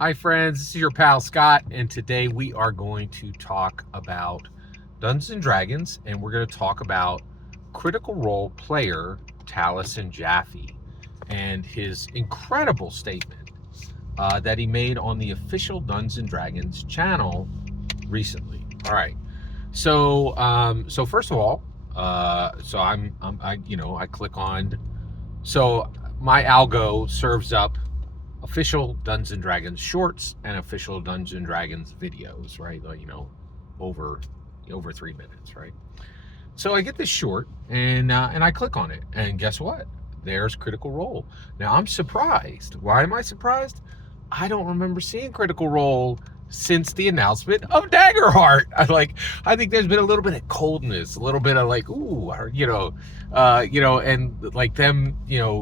Hi friends, this is your pal Scott, and today we are going to talk about Dungeons and Dragons, and we're going to talk about Critical Role player Taliesin Jaffe and his incredible statement that he made on the official Dungeons and Dragons channel recently. All right, so first of all, I click on, so my algo serves up official Dungeons and Dragons shorts and official Dungeons and Dragons videos, right? Like, over 3 minutes, right? So I get this short and I click on it, and guess what? There's Critical Role. Now I'm surprised. Why am I surprised? I don't remember seeing Critical Role since the announcement of Daggerheart. I think there's been a little bit of coldness, a little bit of like, ooh, and like them,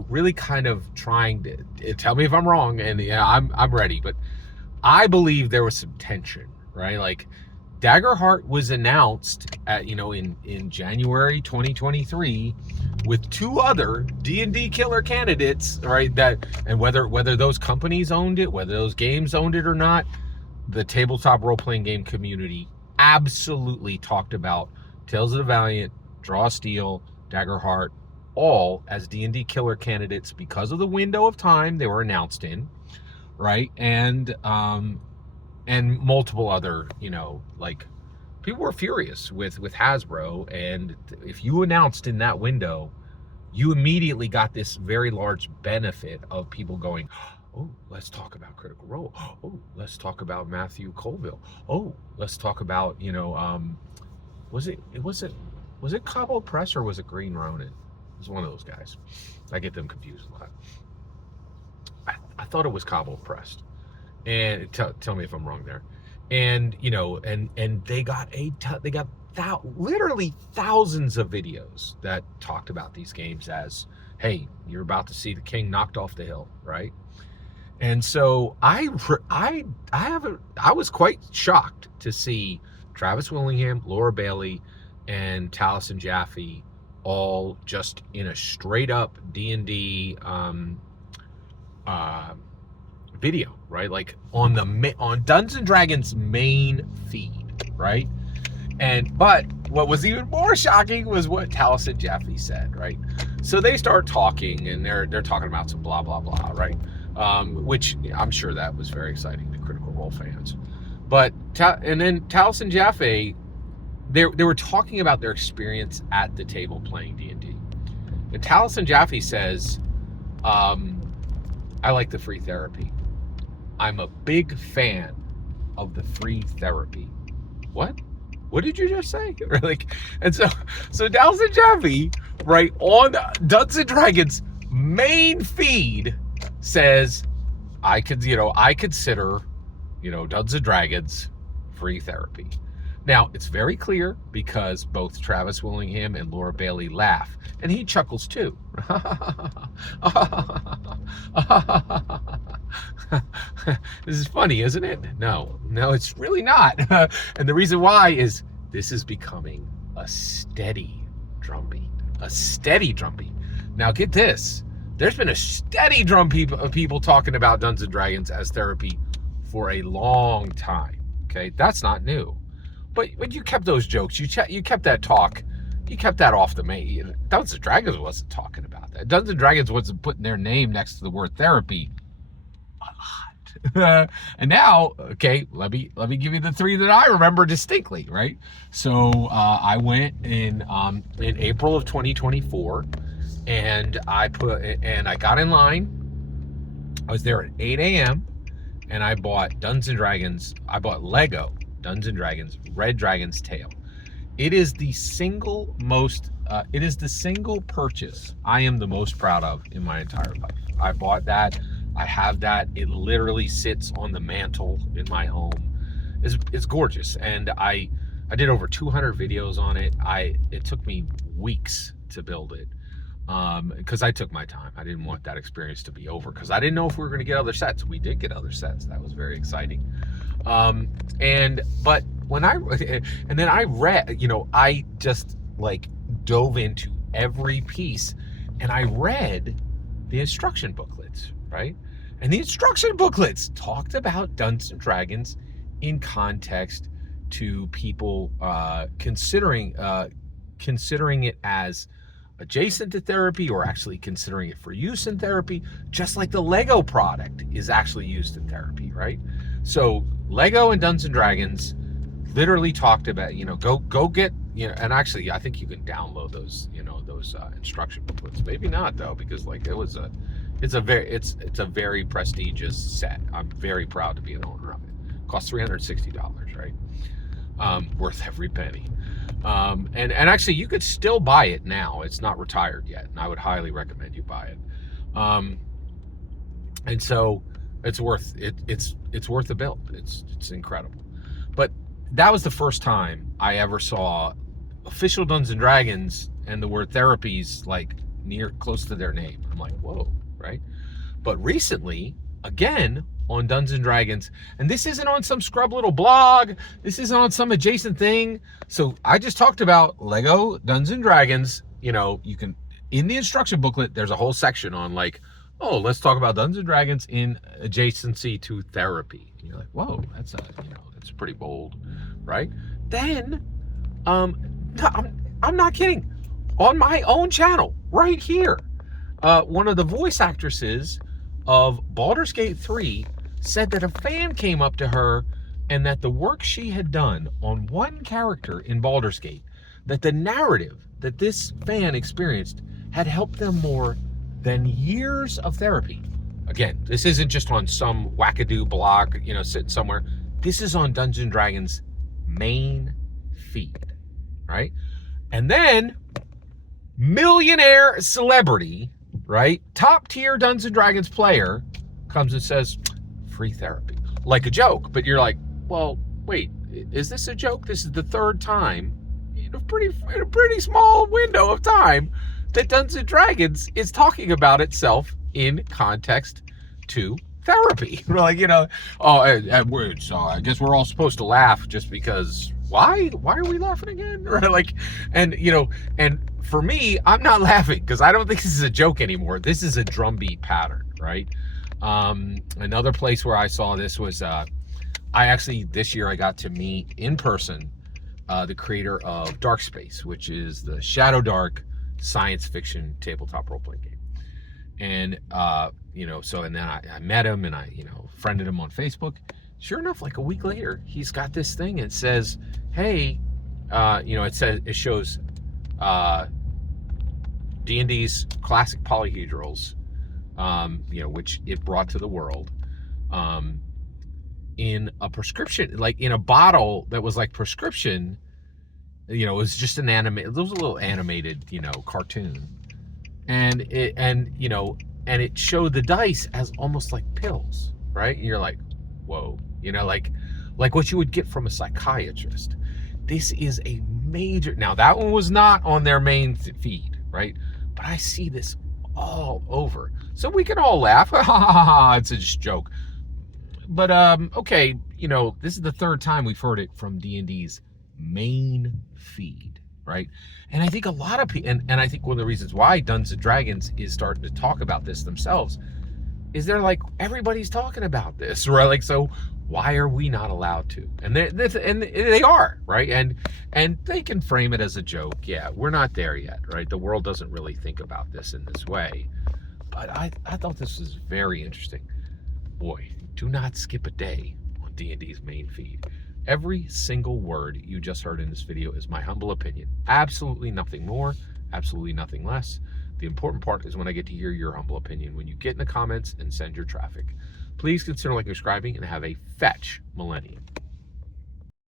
really kind of trying to tell me if I'm wrong, and I'm ready, but I believe there was some tension, right? Like Daggerheart was announced in January 2023 with two other D&D killer candidates, right? And whether those companies owned it, whether those games owned it or not, the tabletop role-playing game community absolutely talked about Tales of the Valiant, Draw Steel, Daggerheart, all as D&D killer candidates because of the window of time they were announced in, right? And multiple other, people were furious with Hasbro, and if you announced in that window, you immediately got this very large benefit of people going, oh, let's talk about Critical Role. Oh, let's talk about Matthew Colville. Oh, let's talk about, was it Cabo Press or was it Green Ronin? It was one of those guys. I get them confused a lot. I thought it was Cabo Press. And tell me if I'm wrong there. And and they got literally thousands of videos that talked about these games as, hey, you're about to see the king knocked off the hill, right? And so I was quite shocked to see Travis Willingham, Laura Bailey, and Taliesin Jaffe all just in a straight up D&D video, right? Like on Dungeons and Dragons main feed, right? But what was even more shocking was what Taliesin Jaffe said, right? So they start talking, and they're talking about some blah blah blah, right? Which I'm sure that was very exciting to Critical Role fans. But and then Taliesin Jaffe, they were talking about their experience at the table playing D&D. And Taliesin Jaffe says, I like the free therapy. I'm a big fan of the free therapy. What did you just say? And so Taliesin Jaffe, right, on Dungeons and Dragons main feed says, I consider, Dungeons and Dragons free therapy. Now, it's very clear because both Travis Willingham and Laura Bailey laugh, and he chuckles too. This is funny, isn't it? No, it's really not. And the reason why is this is becoming a steady drumbeat. Now, get this. There's been a steady drumbeat of people talking about Dungeons and Dragons as therapy for a long time. Okay, that's not new. But you kept those jokes. You kept that talk. You kept that off the main. Dungeons and Dragons wasn't talking about that. Dungeons and Dragons wasn't putting their name next to the word therapy a lot. And now, okay, let me give you the three that I remember distinctly, right? So I went in April of 2024, and I got in line. I was there at 8 a.m. and I bought Dungeons and Dragons. I bought Lego Dungeons and Dragons Red Dragon's Tale. It is the single purchase I am the most proud of in my entire life. I bought that. I have that. It literally sits on the mantle in my home. It's gorgeous, and I did over 200 videos on it. It took me weeks to build it because I took my time. I didn't want that experience to be over because I didn't know if we were going to get other sets. We did get other sets. That was very exciting. But when I read, I just like dove into every piece, and I read the instruction booklets, right? And the instruction booklets talked about Dungeons and Dragons in context to people considering it as adjacent to therapy, or actually considering it for use in therapy, just like the Lego product is actually used in therapy, right? So Lego and Dungeons and Dragons literally talked about, go get, and actually I think you can download those, those instruction booklets. Maybe not though, because like it's a very prestigious set. I'm very proud to be an owner of it. Costs $360, right? Worth every penny. And actually you could still buy it now. It's not retired yet, and I would highly recommend you buy it. And so it's worth the build. It's incredible. But that was the first time I ever saw official Dungeons and Dragons and the word therapies like close to their name. I'm like, whoa, right? But recently, again, on Dungeons and Dragons, and this isn't on some scrub little blog, this isn't on some adjacent thing. So I just talked about Lego Dungeons and Dragons. You can, in the instruction booklet, there's a whole section on like, oh, let's talk about Dungeons and Dragons in adjacency to therapy. And you're like, whoa, that's pretty bold, right? Then, I'm not kidding. On my own channel, right here, one of the voice actresses of Baldur's Gate 3 said that a fan came up to her and that the work she had done on one character in Baldur's Gate, that the narrative that this fan experienced had helped them more than years of therapy. Again, this isn't just on some wackadoo blog, sitting somewhere. This is on Dungeons and Dragons main feed, right? And then millionaire celebrity, right? Top tier Dungeons and Dragons player comes and says, free therapy. Like a joke, but you're like, well, wait, is this a joke? This is the third time in a pretty small window of time that Dungeons and Dragons is talking about itself in context to therapy. We're like, so I guess we're all supposed to laugh just because. Why are we laughing again? Right? Like, and for me, I'm not laughing because I don't think this is a joke anymore. This is a drumbeat pattern, right? Another place where I saw this was, this year I got to meet in person the creator of Dark Space, which is the Shadow Dark science fiction tabletop role-playing game. And, and then I met him and I, friended him on Facebook. Sure enough, like a week later, he's got this thing and it says, hey, it shows D&D's classic polyhedrals, which it brought to the world, in a prescription, like in a bottle that was like prescription. It was just it was a little animated, cartoon, and it showed the dice as almost like pills, right? And you're like, whoa, like what you would get from a psychiatrist. This is a major. Now that one was not on their main feed, right? But I see this all over, so we can all laugh. It's a just joke. But okay, this is the third time we've heard it from D&D's main feed, right? And I think a lot of people, and I think one of the reasons why Dungeons and Dragons is starting to talk about this themselves is they're like, everybody's talking about this, right? Like, so why are we not allowed to? And they are, right? And they can frame it as a joke. Yeah, we're not there yet, right? The world doesn't really think about this in this way. But I thought this was very interesting. Boy, do not skip a day on D&D's main feed. Every single word you just heard in this video is my humble opinion. Absolutely nothing more, absolutely nothing less. The important part is when I get to hear your humble opinion, when you get in the comments and send your traffic. Please consider subscribing and have a fetch millennium.